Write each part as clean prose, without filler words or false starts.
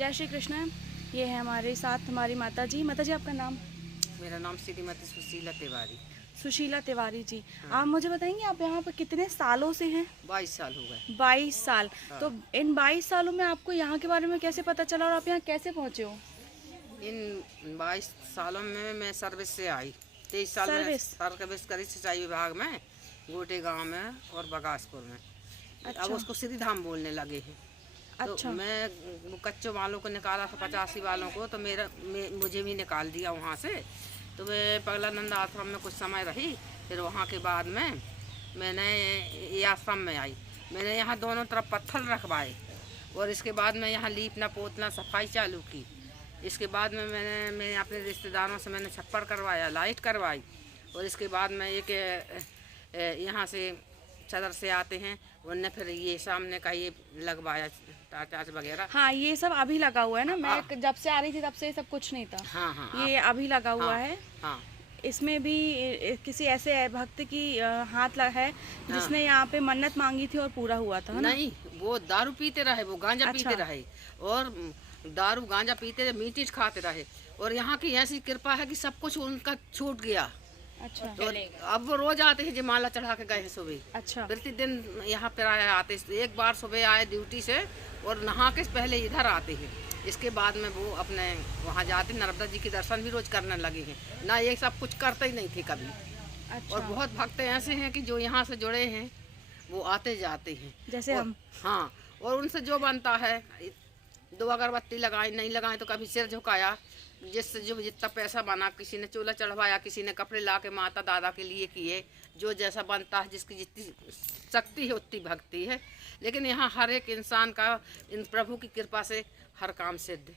जय श्री कृष्ण। ये है हमारे साथ हमारी माता जी। माता जी, आपका नाम? मेरा नाम श्रीमती सुशीला तिवारी। सुशीला तिवारी जी। हाँ। आप मुझे बताएंगे आप यहाँ पर कितने सालों से हैं? 22 साल हो गए। 22 साल। हाँ। तो इन 22 सालों में आपको यहाँ के बारे में कैसे पता चला और आप यहाँ कैसे पहुँचे हो? इन 22 सालों में मैं सर्विस से आई। 23 साल में सर्विस? सर्विस करी सिंचाई विभाग में, गोटे गांव में और बगासपुर में। अच्छा। अब उसको श्री धाम बोलने लगे हैं। तो अच्छा। मैं वो कच्चों वालों को निकाला था, 85 वालों को, तो मुझे भी निकाल दिया वहाँ से। तो मैं पगलानंद आश्रम में कुछ समय रही। फिर वहाँ के बाद में मैंने ये आश्रम में आई। मैंने यहाँ दोनों तरफ पत्थर रखवाए और इसके बाद में यहाँ लीपना पोतना सफाई चालू की। इसके बाद में मैंने अपने रिश्तेदारों से मैंने छप्पर करवाया, लाइट करवाई। और इसके बाद में एक यहाँ से सदर से आते हैं, उनने फिर ये सामने का ये लगवाया टाच वगैरह। हाँ, ये सब अभी लगा हुआ है ना? मैं जब से आ रही थी तब से ये सब कुछ नहीं था। हाँ हाँ, ये अभी लगा हुआ है। हाँ। इसमें भी किसी ऐसे भक्त की हाथ है जिसने यहाँ पे मन्नत मांगी थी और पूरा हुआ था, है ना? नहीं, वो दारू पीते रहे, वो गांजा अच्छा। पीते रहे और दारू गांजा पीते रहे, मीट ईट खाते रहे। और यहाँ की ऐसी कृपा है कि सब कुछ उनका छूट गया। अच्छा। तो अब वो रोज आते हैं, जयमाला चढ़ा के गए हैं सुबह। अच्छा। प्रतिदिन यहाँ पर आते। एक बार सुबह आए ड्यूटी से और नहा के पहले इधर आते हैं। इसके बाद में वो अपने वहाँ जाते, नर्मदा जी के दर्शन भी रोज करने लगे हैं ना। ये सब कुछ करते ही नहीं थे कभी। अच्छा। और बहुत भक्त ऐसे हैं कि जो यहाँ से जुड़े हैं वो आते जाते हैं, जैसे हम। हाँ। और उनसे जो बनता है, 2 अगरबत्ती लगाई, नहीं लगाए तो कभी सिर झुकाया, जिससे जो जितना पैसा बना, किसी ने चूल्हा चढ़वाया, किसी ने कपड़े ला के माता दादा के लिए किए। जो जैसा बनता है, जिसकी जितनी शक्ति है उतनी भक्ति है। लेकिन यहाँ हर एक इंसान का इन प्रभु की कृपा से हर काम सिद्ध है।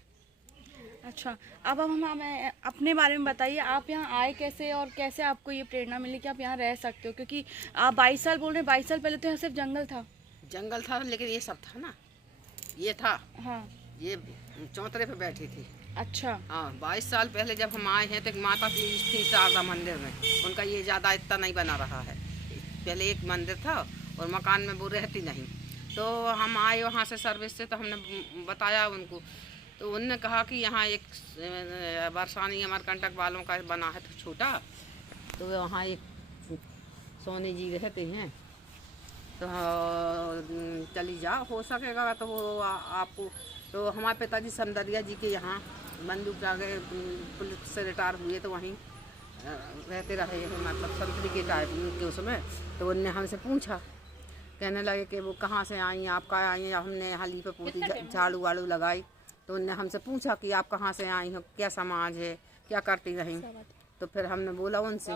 अच्छा, अब हमें अपने बारे में बताइए। आप यहाँ आए कैसे और कैसे आपको ये प्रेरणा मिली कि आप यहाँ रह सकते हो? क्योंकि आप 22 साल बोल रहे हैं। 22 साल पहले तो यहाँ सिर्फ जंगल था। जंगल था, लेकिन ये सब था ना, ये था। हाँ। ये चौतरे पे बैठी थी। अच्छा। हाँ, 22 साल पहले जब हम आए हैं तो एक माता की थी शारदा मंदिर में। उनका ये ज़्यादा इतना नहीं बना रहा है। पहले एक मंदिर था और मकान में वो रहती नहीं। तो हम आए वहाँ से सर्विस से, तो हमने बताया उनको। तो उन्होंने कहा कि यहाँ एक बरसानी अमरकंटक वालों का बना है तो छोटा, तो वहाँ एक सोनी जी रहते हैं, तो चली जाओ, हो सकेगा तो वो आपको। तो हमारे पिताजी समदरिया जी के यहाँ बंदूक आगे पुलिस से रिटायर हुए, तो वहीं रहते रहे हैं, मतलब संतरी के टाइप के उसमें। तो उनने हमसे पूछा, कहने लगे कि वो कहाँ से आई, आप कहाँ आई हैं? हमने यहाँ ली पे पूरी झाड़ू वाड़ू लगाई। तो उनने हमसे पूछा कि आप कहाँ से आई हो, क्या समाज है, क्या करती रहीं? तो फिर हमने बोला उनसे,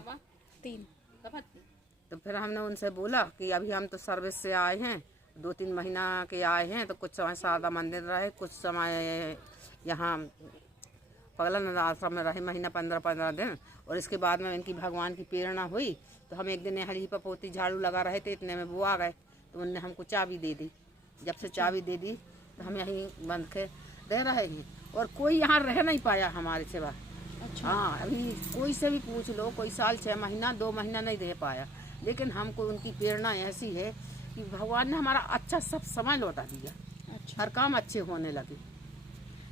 तो फिर हमने उनसे बोला कि अभी हम तो सर्विस से आए हैं, 2-3 महीना के आए हैं। तो कुछ समय शारदा मंदिर रहे, कुछ समय यहाँ पगलानंद आश्रम में रहे, महीना 15-15 दिन। और इसके बाद में इनकी भगवान की प्रेरणा हुई, तो हम एक दिन हली पर पोती झाड़ू लगा रहे थे, इतने में वो आ गए। तो उनने हमको चाबी दे दी। जब से चाबी दे दी तो हम यहीं बंद के रह रहे हैं और कोई यहाँ रह नहीं पाया हमारे सिवा। अच्छा। हाँ, अभी कोई से भी पूछ लो, कोई साल 6 महीना 2 महीना नहीं रह पाया। लेकिन हमको उनकी प्रेरणा ऐसी है कि भगवान ने हमारा अच्छा सब समय लौटा दिया। अच्छा। हर काम अच्छे होने लगे।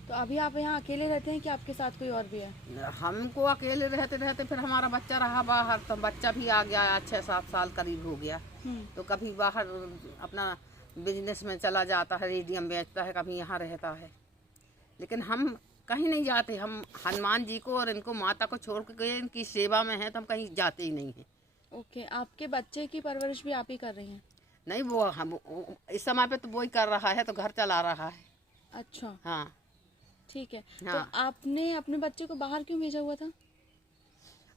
तो अभी आप यहाँ अकेले रहते हैं कि आपके साथ कोई और भी है? हमको अकेले रहते रहते फिर हमारा बच्चा रहा बाहर, तो बच्चा भी आ गया, 6-7 साल करीब हो गया। तो कभी बाहर अपना बिजनेस में चला जाता है, रेडियम बेचता है, कभी यहाँ रहता है। लेकिन हम कहीं नहीं जाते। हम हनुमान जी को और इनको माता को छोड़ के इनकी सेवा में हैं, तो हम कहीं जाते ही नहीं हैं। ओके। आपके बच्चे की परवरिश भी आप ही कर रही हैं? नहीं, वो हम इस समय पे तो वो ही कर रहा है, तो घर चला रहा है। अच्छा। हाँ। ठीक है। हाँ। तो आपने अपने बच्चे को बाहर क्यों भेजा हुआ था?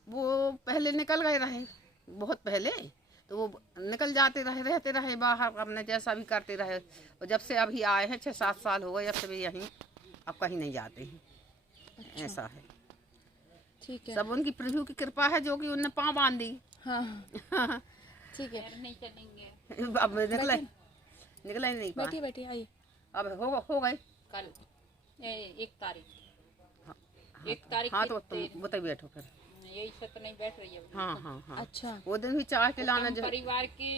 वो पहले निकल गए रहे, बहुत पहले। तो वो निकल जाते रहे, रहते रहे बाहर, अपने जैसा भी करते रहे। और जब से अभी आए हैं 6-7 साल हो गए, जब से भी यहीं, अब कहीं नहीं जाते हैं। अच्छा। ऐसा है। ठीक है। सब उनकी प्रभु की कृपा है, जो कि उनने पाँव बांध दी। हाँ। ठीक है। नहीं चलेंगे। अब निकले नहीं पा। बैठिए बैठिए, आइए। अब हो गए कल 1 तारीख। हाँ, 1 तारीख। हाँ, तो तुम बताइए, बैठो फिर। यही से तो नहीं बैठ रही है। हाँ हाँ हाँ। अच्छा। वो दिन भी चाय पिलाना परिवार के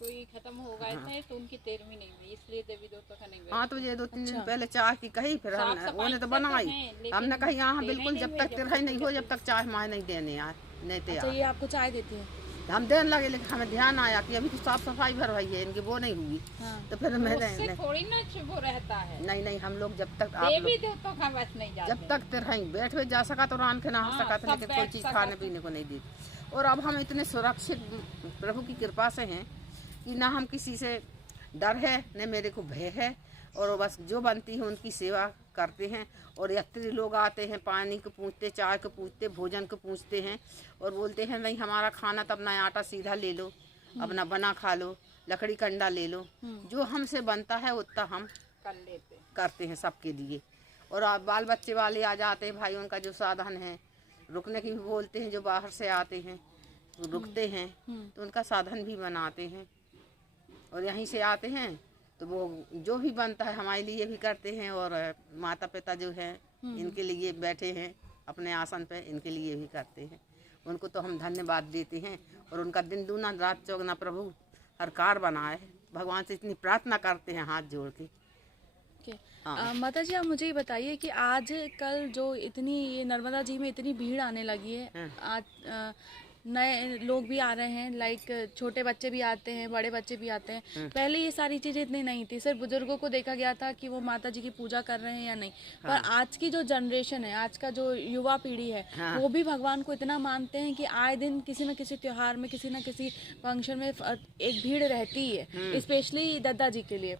कोई खत्म हो गए थे तो उनकी 13वीं नहीं हुई, इसलिए देवी देवता का नहीं हाँ, तो ये 2-3 दिन पहले चाय की कही, फिर उन्होंने तो बनाई। हमने कही यहाँ बिल्कुल जब तक तिरहाई नहीं हो, जब तक चाय माए नहीं देने आए, नहीं अच्छा, तैयार। ये आपको चाय देती है? हम देने लगे, लेकिन हमें ध्यान आया कि अभी तो साफ सफाई भरवाई है इनकी, वो नहीं हुई। हाँ। तो फिर मैंने उससे थोड़ी ना वो रहता है। नहीं, हम लोग जब तक आप देवी लोग देवता का बस नहीं जाते। जब तक तिरहाई बैठ में जा सका तो राम के नहा हाँ, सका था, सब लेकिन कोई बैठ चीज़ सका खाने था। पीने को नहीं दी। और अब हम इतने सुरक्षित प्रभु की कृपा से हैं कि ना हम किसी से डर है न मेरे को भय है, और बस जो बनती है उनकी सेवा करते हैं। और यात्री लोग आते हैं, पानी को पूछते, चाय को पूछते, भोजन को पूछते हैं, और बोलते हैं नहीं हमारा खाना तो अपना आटा सीधा ले लो, अपना बना खा लो, लकड़ी कंडा ले लो, जो हमसे बनता है उतना हम कर लेते। करते हैं सबके लिए। और आप बाल बच्चे वाले आ जाते हैं भाई, उनका जो साधन है, रुकने की भी बोलते हैं, जो बाहर से आते हैं रुकते हैं तो उनका साधन भी बनाते हैं। और यहीं से आते हैं तो वो जो भी बनता है हमारे लिए भी करते हैं, और माता पिता जो हैं इनके लिए बैठे हैं अपने आसन पे, इनके लिए भी करते हैं। उनको तो हम धन्यवाद देते हैं, और उनका दिन दूना रात चौगुना प्रभु हर कार बनाए, भगवान से इतनी प्रार्थना करते हैं हाथ जोड़ के। हाँ। माता जी, आप मुझे ये बताइए कि आज कल जो इतनी ये नर्मदा जी में इतनी भीड़ आने लगी है, आज नए लोग भी आ रहे हैं, लाइक छोटे बच्चे भी आते हैं, बड़े बच्चे भी आते हैं। पहले ये सारी चीजें इतनी नहीं थी, सिर्फ बुजुर्गों को देखा गया था कि वो माता जी की पूजा कर रहे हैं या नहीं। पर आज की जो जनरेशन है, आज का जो युवा पीढ़ी है, वो भी भगवान को इतना मानते हैं कि आए दिन किसी न किसी त्योहार में, किसी न किसी फंक्शन में एक भीड़ रहती ही है, स्पेशली दद्दा जी के लिए।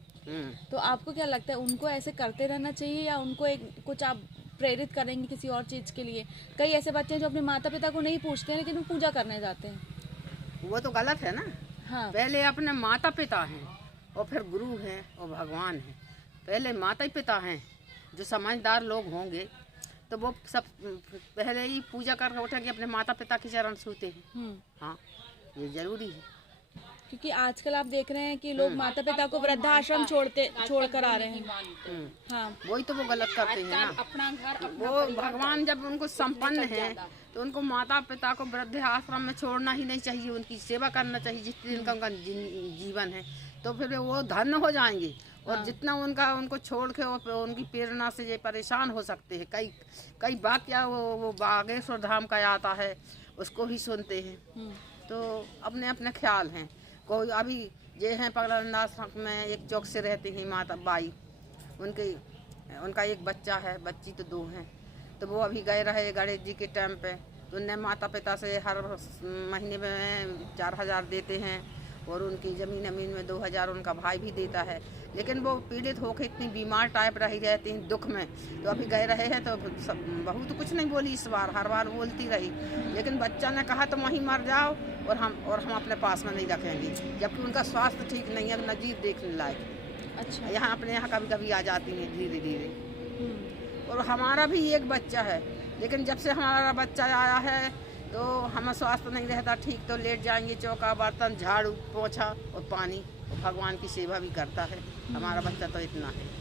तो आपको क्या लगता है, उनको ऐसे करते रहना चाहिए, या उनको एक कुछ आप प्रेरित करेंगे किसी और चीज के लिए? कई ऐसे बच्चे हैं जो अपने माता पिता को नहीं पूछते हैं, लेकिन वो पूजा करने जाते हैं। वो तो गलत है ना। हाँ। पहले अपने माता पिता हैं, और फिर गुरु हैं, और भगवान हैं। पहले माता पिता हैं, जो समझदार लोग होंगे तो वो सब पहले ही पूजा करके उठेंगे, अपने माता पिता के चरण छूते हैं। हाँ, ये जरूरी है। क्योंकि आजकल आप देख रहे हैं कि लोग माता पिता को वृद्धाश्रम छोड़कर आ रहे हैं। हाँ, वही तो वो गलत करते हैं ना। अपना घर वो भगवान जब उनको संपन्न है तो उनको माता पिता को वृद्ध आश्रम में छोड़ना ही नहीं चाहिए, उनकी सेवा करना चाहिए जितनी दिन का उनका जीवन है। तो फिर वो धन्य हो जाएंगे, और जितना उनको छोड़ के उनकी प्रेरणा से ये परेशान हो सकते हैं। कई वाक्य वो बागेश्वर धाम का आता है, उसको भी सुनते हैं। तो अपने अपने ख्याल हैं। कोई अभी ये हैं पगलंदाज में एक चौक से रहती हैं माता बाई, उनका एक बच्चा है, बच्ची तो 2 हैं। तो वो अभी गए रहे गणेश जी के टाइम पे, तो उनने माता पिता से हर महीने में 4000 देते हैं, और उनकी ज़मीन में 2000 उनका भाई भी देता है। लेकिन वो पीड़ित होकर इतनी बीमार टाइप रही रहती हैं दुख में। तो अभी गए रहे हैं तो बहू तो कुछ नहीं बोली इस बार, हर बार बोलती रही, लेकिन बच्चा ने कहा तुम वहीं मर जाओ, और हम अपने पास में नहीं रखेंगे, जबकि उनका स्वास्थ्य ठीक नहीं है, नज़ीर देखने लायक। अच्छा। यहाँ अपने यहाँ कभी कभी आ जाती हैं धीरे धीरे। और हमारा भी एक बच्चा है, लेकिन जब से हमारा बच्चा आया है तो हमें स्वास्थ्य नहीं रहता ठीक, तो लेट जाएंगे, चौका बर्तन झाड़ू पोछा और पानी, और भगवान की सेवा भी करता है। हमारा बच्चा तो इतना है।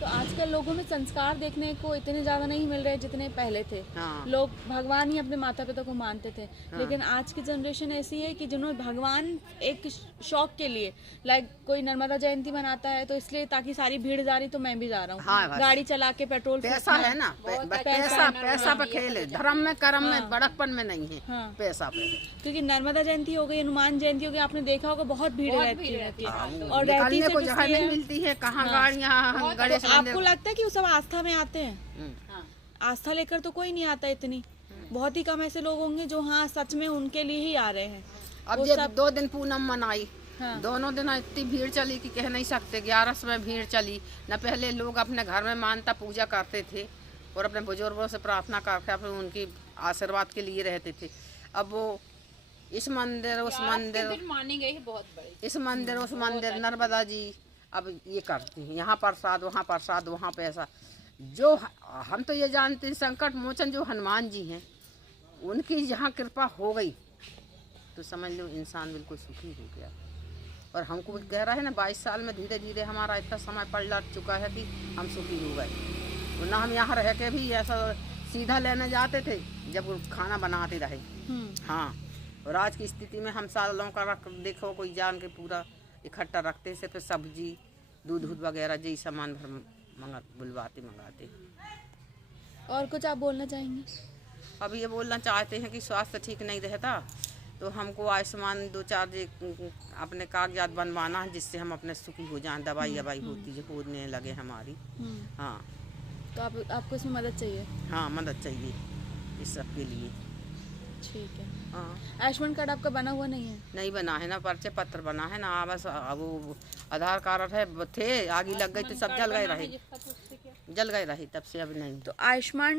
तो आजकल लोगों में संस्कार देखने को इतने ज्यादा नहीं मिल रहे जितने पहले थे। हाँ। लोग भगवान ही अपने माता पिता को मानते थे। लेकिन आज की जनरेशन ऐसी है कि जिन्होंने भगवान एक शौक के लिए, लाइक कोई नर्मदा जयंती मनाता है तो इसलिए ताकि सारी भीड़ जा रही तो मैं भी जा रहा हूँ। हाँ, गाड़ी चला के पेट्रोल पैसा है ना, पैसा पे खेल है, धर्म में कर्म में बड़कपन में नहीं है। हाँ। पैसा पे। क्योंकि नर्मदा जयंती हो गई, हनुमान जयंती हो गई, आपने देखा होगा बहुत भीड़ रहती है। और रहती निकलने को सिर्फ जगह इसलिए नहीं है। मिलती है, कहाँ गाड़ियाँ गणेश मंदिर। आपको लगता है कि वो सब आस्था में आते हैं? हाँ। आस्था लेकर तो कोई नहीं आता इतनी। बहुत ही कम ऐसे लोग होंगे जो हाँ सच में उनके लिए ही आ रहे हैं। अब ये 2 दिन पूनम मनाई, हाँ। दोनों दिन इतनी भीड़ चली कि कह नहीं सकते। 11 में भीड़ चली न। पहले लोग अपने घर में मानता पूजा करते थे और अपने बुजुर्गों से प्रार्थना करके अपने उनकी आशीर्वाद के लिए रहते थे। अब वो इस मंदिर उस मंदिर, मानी गई है बहुत बड़ी, इस मंदिर उस मंदिर, नर्मदा जी अब ये करती हैं, यहाँ प्रसाद वहाँ प्रसाद वहाँ पैसा। जो हम तो ये जानते हैं संकट मोचन जो हनुमान जी हैं, उनकी जहाँ कृपा हो गई तो समझ लो इंसान बिल्कुल सुखी हो गया। और हमको भी कह रहा है ना 22 साल में धीरे धीरे हमारा इतना समय पलट चुका है कि हम सुखी हो गए। वरना हम यहाँ रह के भी ऐसा सीधा लेने जाते थे जब वो खाना बनाते रहे। हाँ, और आज की स्थिति में हम सालों का रख देखो कोई जान के पूरा इकट्ठा रखते, सिर्फ सब्जी दूध वगैरह यही सामान भर मंगाते। और कुछ आप बोलना चाहेंगे? अब ये बोलना चाहते हैं कि स्वास्थ्य ठीक नहीं रहता तो हमको आयुष्मान 2-4 अपने कागजात बनवाना है, जिससे हम अपने सुखी हो जाएं, दवाई होती जो होने लगे हमारी। हाँ, तो आपको इसमें मदद चाहिए? हाँ, मदद चाहिए इस सब के लिए। ठीक है। हाँ, आयुष्मान कार्ड आपका बना हुआ नहीं है? नहीं बना है ना, परिचय पत्र बना है ना, बस वो आधार कार्ड है थे, आगे लग गई तो सब जल गए रहे, तब से अब नहीं। तो आयुष्मान